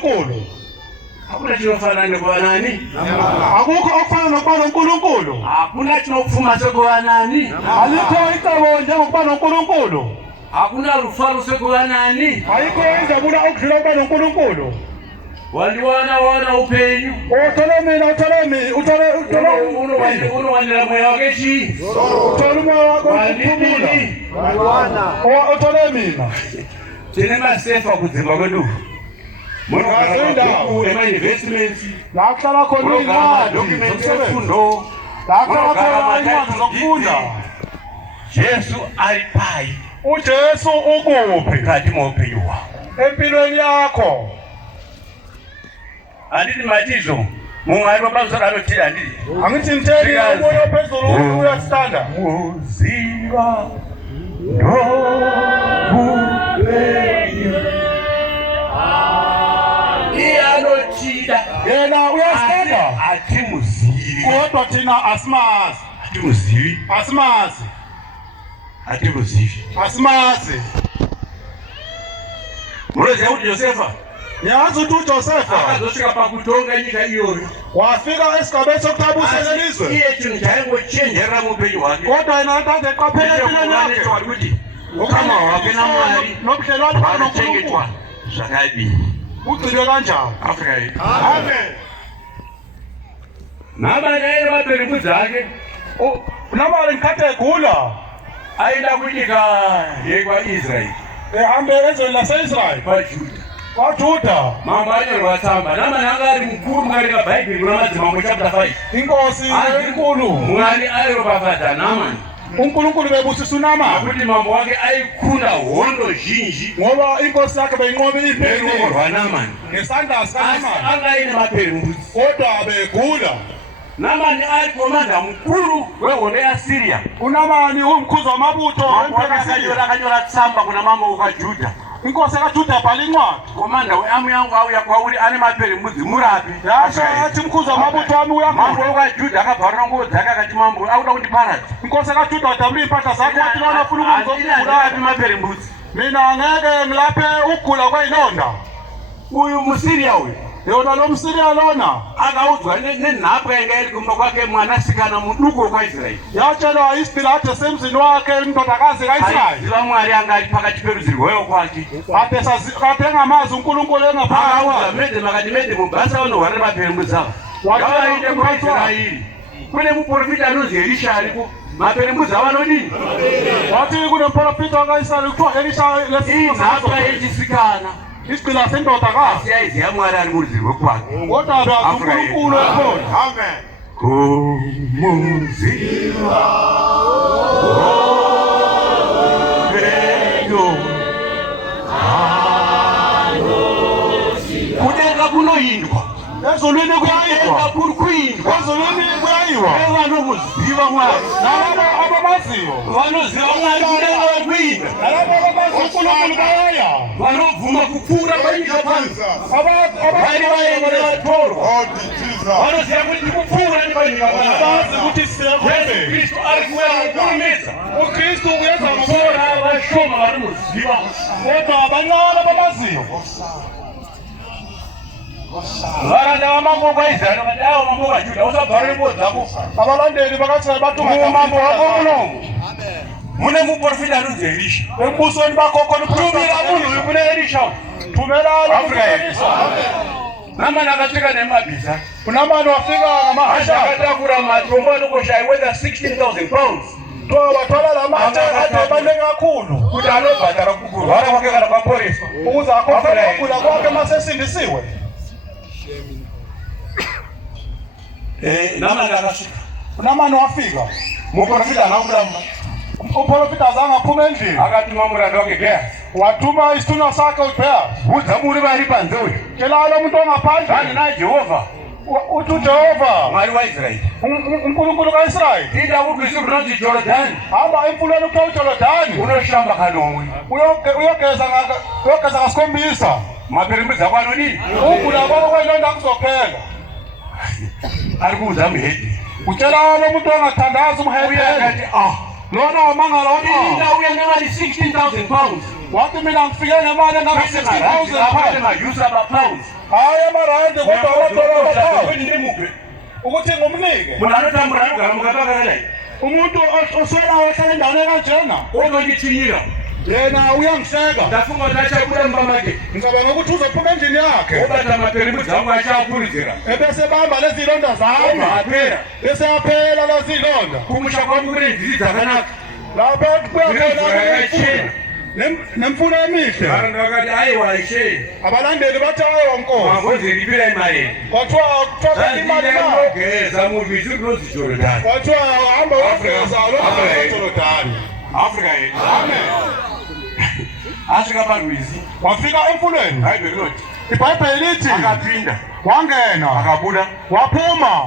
noNkulunkulu. Hakuna chinofana nekuba nani? Akukho okufana nokuba noNkulunkulu. Hakuna chinokufuma sekuba nani? Alikho icebo njengokuba noNkulunkulu. Hakuna rufaro sekuba nani? Ayikho injabulo okudlula ukuba noNkulunkulu. Wana upenyu. Uthola mina, Unowanira moya wake chi? uthola umoya wakho ukuphumula. Uthola mina. Tine masefa kudzimba kwedu. Munogara ema-investments. La kuhlala khona iy'ncwadi Documents efundo. La kuhlala khona iy'ncwadi zokufunda. Jesu alipai. uJesu ukuphi Kati mopeyuwa. empilweni yakho? Anditi matizo. Mungari wabamsara anotira anditi. Angithi mtheli umoya ophezulu uyasithanda. Uziva nokupenyu. Iyanotida. Yena uyasithanda. Ati muzivi. Kodwa thina asimazi. Ati muzivi. Asimazi. Ati muzivi. Asimazi. Munoziva kuti Josefa Yazi ukuthi uJosefa akazosvika pakutonga nyika iyoyo. wafika esigabeni sokuthabusa lelizwe. Iye chinhu chaingochenjerera muupenyu hwake. Kodwa yena akade eqaphela empilweni yakhe. Kuti ukama hwake naMwari nobudlelwano bakhe vanochengetwa zvakadini. ugcinwe kanjani? Afrika yedu. Amen. Nabani aine maperembudzi ake Namali ngikhathe egula aenda kunyika yekwaIsraeri ehambe ezweni lase-Israyeli kwaJudha. kwaJuda. Mambo anyorwa tsamba. Namani anga ari mukuru mukaverenga Bhaibheri kuna Madzimambo chapter 5. Inkosi enkulu Mwari airopafadza Namani. uNkulunkulu bebusisa uNamani Nokuti mambo wake aikunda hondo zhinji ngoba inkosi yakhe beyinqobe neruoko iPhilistine rwaNamani. ngesandla sikaNamani. Anga aine maperembudzi. Kodwa begula. Namani ari komanda mukuru wehondo yaSiria. uNamani umkhuzi wamabutho Akanyora tsamba kuna mambo wakaJudha. inkosi kaJuda yabhala incwadi. Komanda weamu yangu auya kwauri ane maperembudzi murapi. Yasho athi umkhuzi wamabutho wami Mambo uyakhona. wakaJudha akabharura nguo dzake akati mambo akuda kundiparadza. Inkosi kaJuda wadabula impahla zakhe wathi lona afuna Andina ukungibulala. maperembudzi. Mina ngeke ngilaphe ukugula kweyilonda. Uyu muSiria uyu Yona lo mSiriya lona akaudzwa nenhapwa yanga iri kumba kwake mwanasikana muduku wekwaIsraeri. yatshelwa iSpilathe semzini wakhe indodakazi kaIsrayeli. Aiziva Mwari anga ari pakati perudzi rweyo kwake. Kade engamazi uNkulunkulu engaphakathi Akauza kwakhe. mende makati mende mubasa vanorwara nemaperembudzi avo. Ngavaende kuIsraeri. Kune muprofita anonzi Elisha ariko. Maperembudzi avo anodini? Wathi kune mprofita wakaIsrayeli kuthiwa Elisha Inhapwa yechisikana. iSpilathe indodakazi. Asi aiziva Mwari ari murudzi rwekwake. Kodwa abazi uNkulunkulu ekhona. Amen. Kumuziva nokupenyu. Kudenga kunoindwa. Ezulwini kuyayiwa. Kuri kuindwa. Ezulwini kuyayiwa. Vanomuziva Mwari. Nalabo ababaziyo. Vanoziva Mwari kudenga kuinda. Nalabo ababazi uNkulunkulu bayaya. Vanovhuma kupfuura panyika pano. Vari vaenda nevatorwa. Vanoziva kuti kupfuura nepanyika pano. Abazi ukuthi Yesu siyakhona. Kristu ari kuuya kukurumidza. uKristu uyenza ngokona. Kupfuura vashoma vanomuziva. Kodwa abancane ababaziyo. Varanda vamambo kwaIsraeri vakati avo mambo vaJudha usabharire nguo dzako. Abalandeli bakaIsrayeli batuma Mambo wako uno. Mune muprofita anonzi Elisha. embusweni bakho khona Tumira munhu uyu kuna Elisha. Thumela Afrika yedu. Namani akasvika nemabhiza. uNamani wafika ngamahasha. Akatakura matombo anokosha aiwedha 16,000 pounds. Wathwala lamatshe abaluleke kakhulu Kuti anobhadhara kurwara kwake kana kwaporeswa. ukuze akhokhele ukugula kwakhe masesindisiwe. Namani akasvika. uNamani wafika. Muprofita akakuramba. Uprofita azange aphume endlini. Akatuma muranda wake Gehazi. Wathuma isithunywa sakhe uGehazi. Budza muri vari panze uyu. Tshela lo muntu Zvani ongaphandle naJehovha uthi uJehova Mwari waIsraeri. uNkulunkulu kaIsrayeli Inda kurwisi runonzi Jorodhani. hamba emfuleni kuthiwa uJorodani Unoshamba kanomwe. uyogeza ngasikhombisa. Maperembudzi ako anodini? Ukugula kwakho kweyilonda kuzophela. Ari kuudza muhedhi. Utshela lo muntu ongathandazi Uye umhedeni. akati Lona wamangala inda uya nemali 16,000 pounds. wathi mina ngifike ngemali engama 60,000 Apate pounds. mayusa ama pounds. hayi amarandi kodwa wadola ndimupe ukuthi ngumnike muna anotambura yogara mukataka umuntu oswelayo ohlala endaweni ekanjena ongangithiyira yena uyangihleka ndafunga ukuthi achabuda mbamake ngicabanga ukuthi uzophuma endlini yakhe obata amaperimudzi angu achapuridzira ebese bamba lezi zilonda zami apera bese aphela lezi zilonda kumusha kwangu kune nzizi dzakanaka lapha kuyaphela nemfuno emihle vanhu vakati aiwa ishe abalandeli bathi ayiwa nkosi makozeripira imali kwathiwa kuthatha imali geza muvisi kunozi jorodani kwathiwa hamba uyogeza lojorodani afrika yetu asvika parwizi wafika emfulweni bhaibheri noti ibhayibheli lithi akapinda wangena akabuda waphuma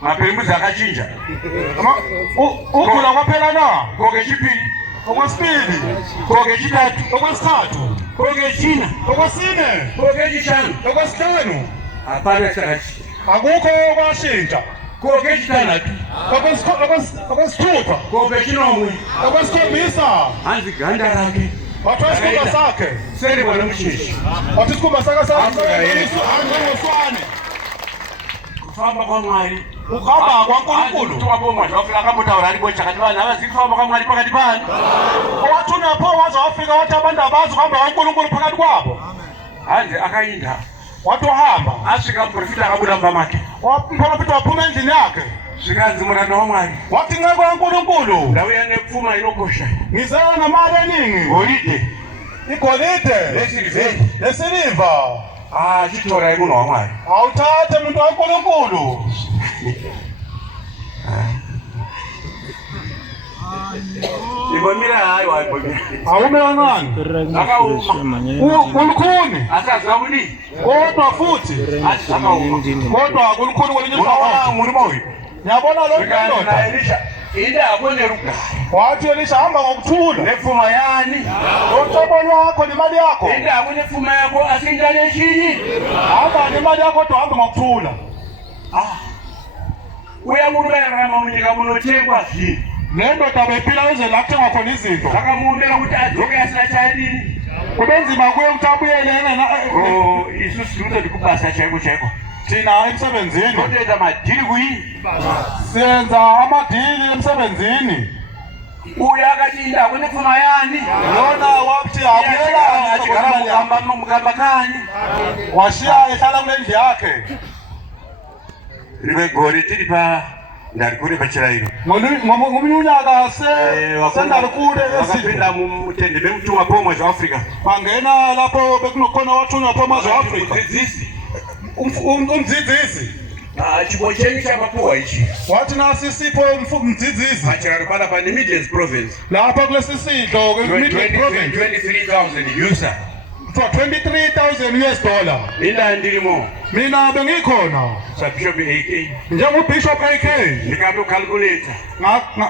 maperimudzi akachinja ugula kwaphela na koke chipiri okwesibili koke chitatu okwesithathu koke china okwesine koke chishanu okwesihlanu hapana chakachi akukho kwashintsha koke chitanhatu okwesithupha koke chinomwe okwesikhombisa hanzi ganda rake wathiwa isikhumba sakhe seri mwana musheshi wathi isikhumba sakhe sangoswane kufamba kwamwari ukuhamba kwankulunkulu tuwapomwaza wafika akambotaura ari bocha kati vanhu avazivi kufamba kwamwari pakati pano owathi unapho waze wafika wathi abantu abazi ukuhamba kwankulunkulu phakathi kwabo hanzi akainda wathi wahamba asvika muprofita akabuda mumba make umprofita waphuma endlini yakhe zvikanzi muranda wamwari wathi nceko yankulunkulu ndauya nepfuma inokosha ngizeye nemali eningi golide igolide nesirivheri nesiliva chitorai munhu wamwari awuthathe muntu wankulunkulu ibomira hayiwa awumela ngani kulukhuni asaziva kudii kodwa futhi kodwa kulukhuni kwelinye ihlangothi murima uyu ngiyabona lo ndoda elisha inde abone rugare wathi elisha hamba ngokuthula nepfuma yani ucebo lwakho nemali yakho inde abone pfuma yako asindane chinyi hamba nemali yakho kodwa hambe ngokuthula uyamururama munyika munotengwa zvinhu le ndoda bephila wenzela kuthengwa khona izinto akamuombela kuti adzoke asina chadini kubenzima kuye ukuthi abuyele isusu tiri kutodikubasa chaiko chaiko thina emsebenzini totoita madhiri kuii siyenza amadili emsebenzini uyo akati inda kune pfuma yani yona wathi abuyela mukamba kanyi washiya ehlala kule ndlu yakhe rive gore tiri pa ndari kure pachirayiro ngomunye unyaka sendali kule vakapinda mutende bemutumwa pomwazha afrika bangena lapho bekunokhona wathunywa pomwazha afrika umdzidzisi chipo chenyu chakapuwa ichi wathi nasi sipho umdzidzisi pachiraro pana pane midlands province lapha kulesi sidlo Midlands province 23,000 user for $23,000 US. Ila ndirimo mina bengikhona Bishop AK njengobishop AK ndikato calculator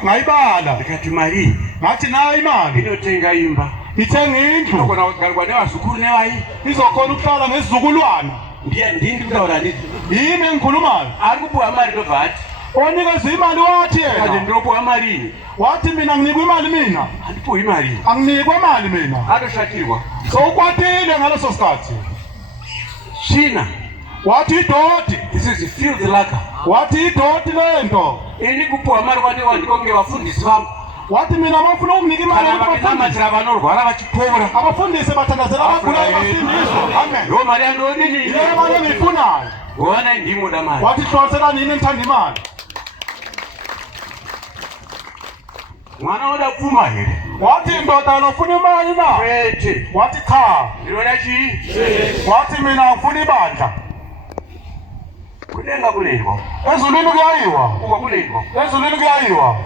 ngayibala ndikati mari ngathi nayo imali inotenga imba ithenga indlu kona galwa newazukuru newayi izokhona ukuhlala ngezizukulwana ndindi kutaura ndithi yimi engikhulumayo ari kupuwa mali ndobvati onikeza imali wathi yena ndiropuwa malini wathi mina nginikwa imali mina andipuwa imali anginikwa imali mina atoshatirwa so ukwatile ngaleso sikhathi shina wathi idoti this is field laka wathi idoti lento ini kupuwa mali kwati wandikonge vafundisi vamo wathi mina bafuna ukunika imali abafundisi vanorwara vachipora abafundisi bathandazela abagulayo basindiswe amen lo mali yandodini ile mali engiyifunayo ngona ndimo la mali wathi hlolisela nini ngithanda imali mwana oda kupfuma here wathi ndoda nofuna imali na kwete wathi cha ndinoda chii wathi mina ngifuna ibandla kudenga kulendwa ezulwini kuyayiwa uba kulendwa ezulwini kuyayiwa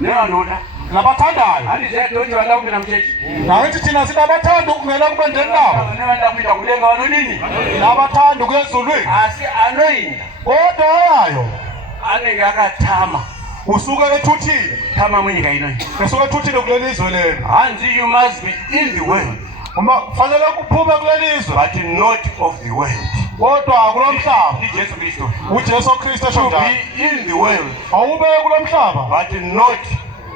nevanoda nabathandayo handiziyatochi vanda kupinda muchechi nakithi thina sinabathanda ukungena kubendeni labo nevanda kuinda kudenga vanodini nabathanda ukuya ezulwini asi anoinda kodwa oyayo anenge akatama usuke ethuthile tama mwenyika inoyi esuke ethuthile kuleli izwe lelo hanzi you must be in the world uma kufanele kuphume kuleli izwe but not of the world kodwa kulo mhlaba ijesu kristu uJesu Kristu esho to njalo be in the world awube kulo mhlaba but not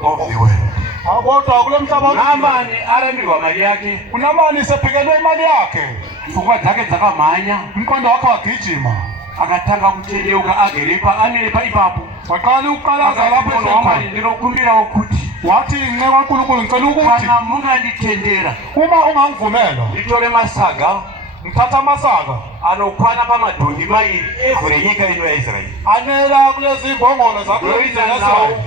of the world Kodwa kule mhlaba Naamani arambirwa mali yake. uNaamani sephikelwe imali yakhe. Pfungwa dzake dzakamhanya. Umqondo wakhe wagijima. Akatanga kutendeuka agere amire paipapo. Waqala uqalaza lapho eSomali ndinokumbira ukuthi wathi inxe kaNkulunkulu ngicela ukuthi kana munganditendera uma ungangivumela nditore masaga ngithatha amasaga anokwana pamadhongi mairi evhuri nyika ino yaIsraeli anela kulezi mbongolo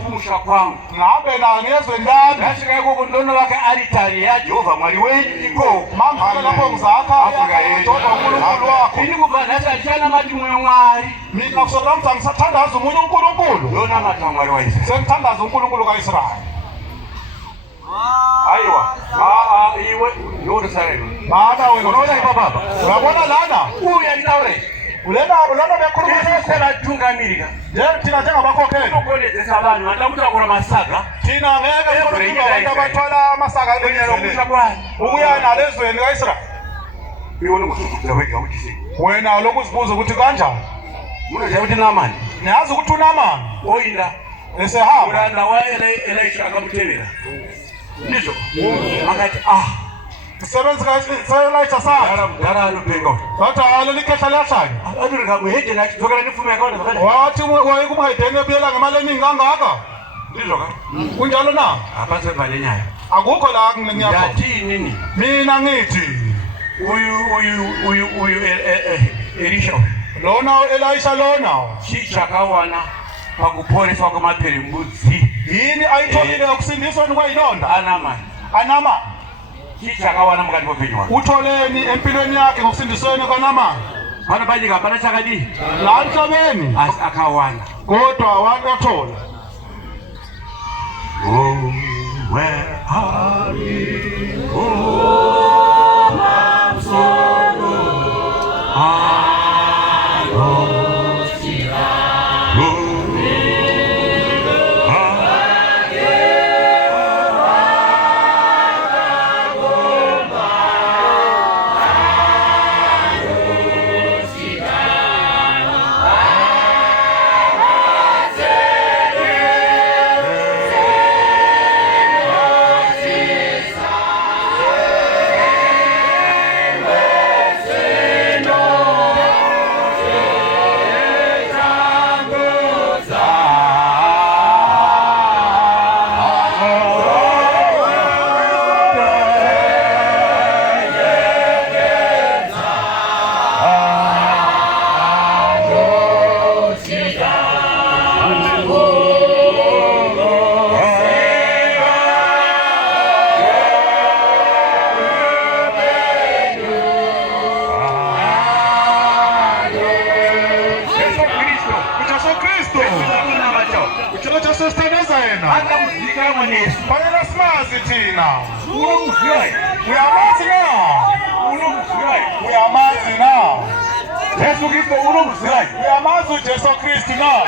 kumusha kwangu ngabe nani ezwendani ndasvika ikoko ndono vake aritari yaJehovha Mwari wenyu ikoko mamvaka lapho ngizakha yodwa uNkulunkulu wakho ini kubva nhasi achana mati mumwe Mwari mina kusukela mhla ngisathandaza omunye uNkulunkulu ndona mati Mwari waIsraeli sengithandaza uNkulunkulu kaIsraeli. Aiwa iwe yorusalemu baba wena unoona ipa baba uyabona lana uya nditaure ulena bekhuluma sevatungamirika thina njengabakhokheli unokonezesa vanhu vanoda kutakura masaga thina ngeke abantu abathwala amasaga ukuya nalo ezweni kaIsraeli. Wena lokuzibuza ukuthi kanjani munoziva kuti Naamani niyazi ukuthi uNaamani oinda esehamba muranda waElisha akamutevera ndizvo akati isebenzi kaElisha sana mudhara anopenga wathi alikhehla liyahlanya aturika muhedheni achidzokera nefumo yakawanda zvakadai wathi wayekumhedheni ebuyela ngemali eningi kangaka ndizvo ka kunjalo na hapaseva nenyaya akukho la ngiyakho yatinini mina ngithi uyu Elisha lona Elisha lona chichakawana pakuporeswa kwemaperembudzi yini ayitholile ukusindiswa kwayilonda Naamani chichakawana mukati meupenyu wake utholeni empilweni yakhe ngokusindisweni kwaNaamani pano panyika hapana chakadii la emhlabeni akawana kodwa wathola. Where are you? Yesu Kristo na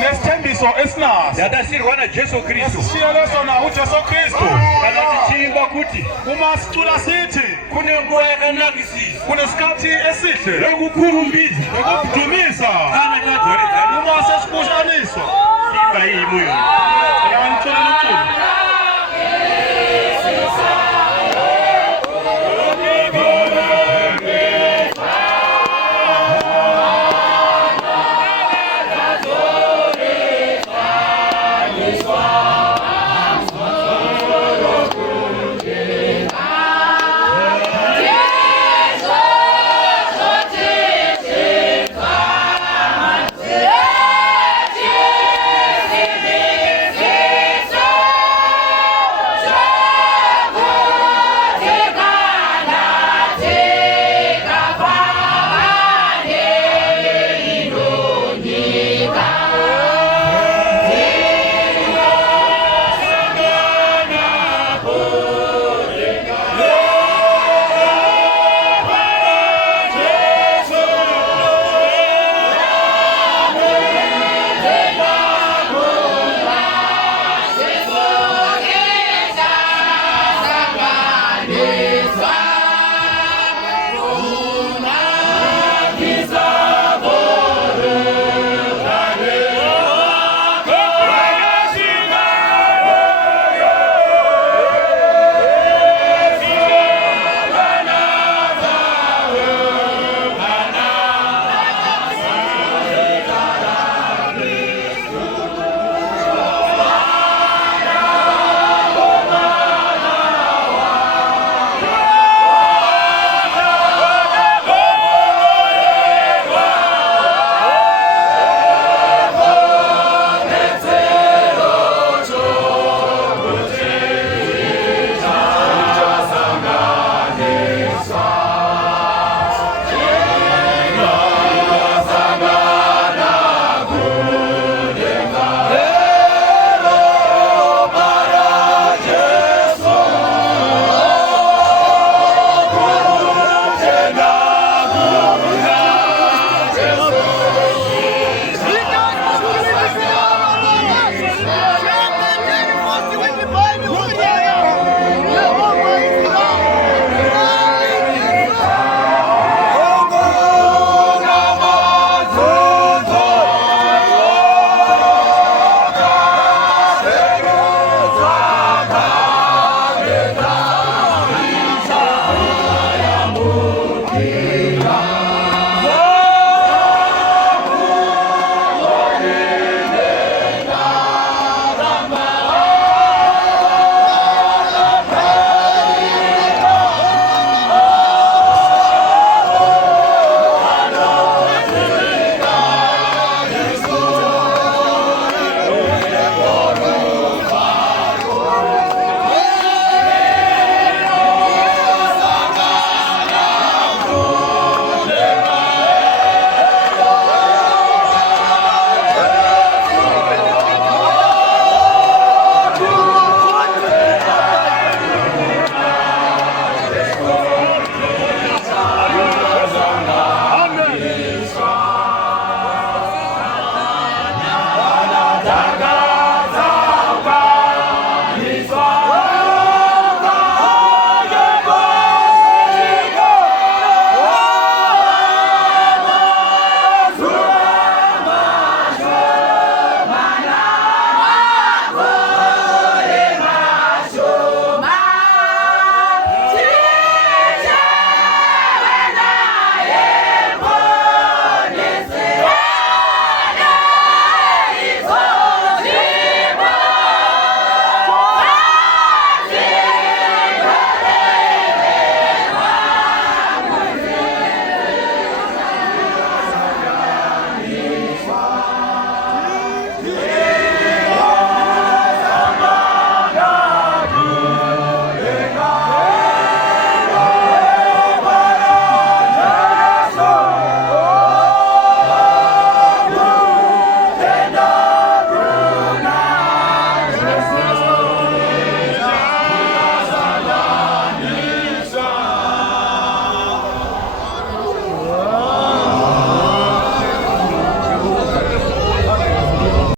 nesithembiso esinaso yatasirwa naJesu Kristu siyeleswa na uJesu Kristu kana tichimba kuti uma sicula sithi kune nguwa yakanakisisa kunesikhathi esihle lokukhulumbiza lokudumisa kana tadwaredza uma sesibushaniswa iba yimuyo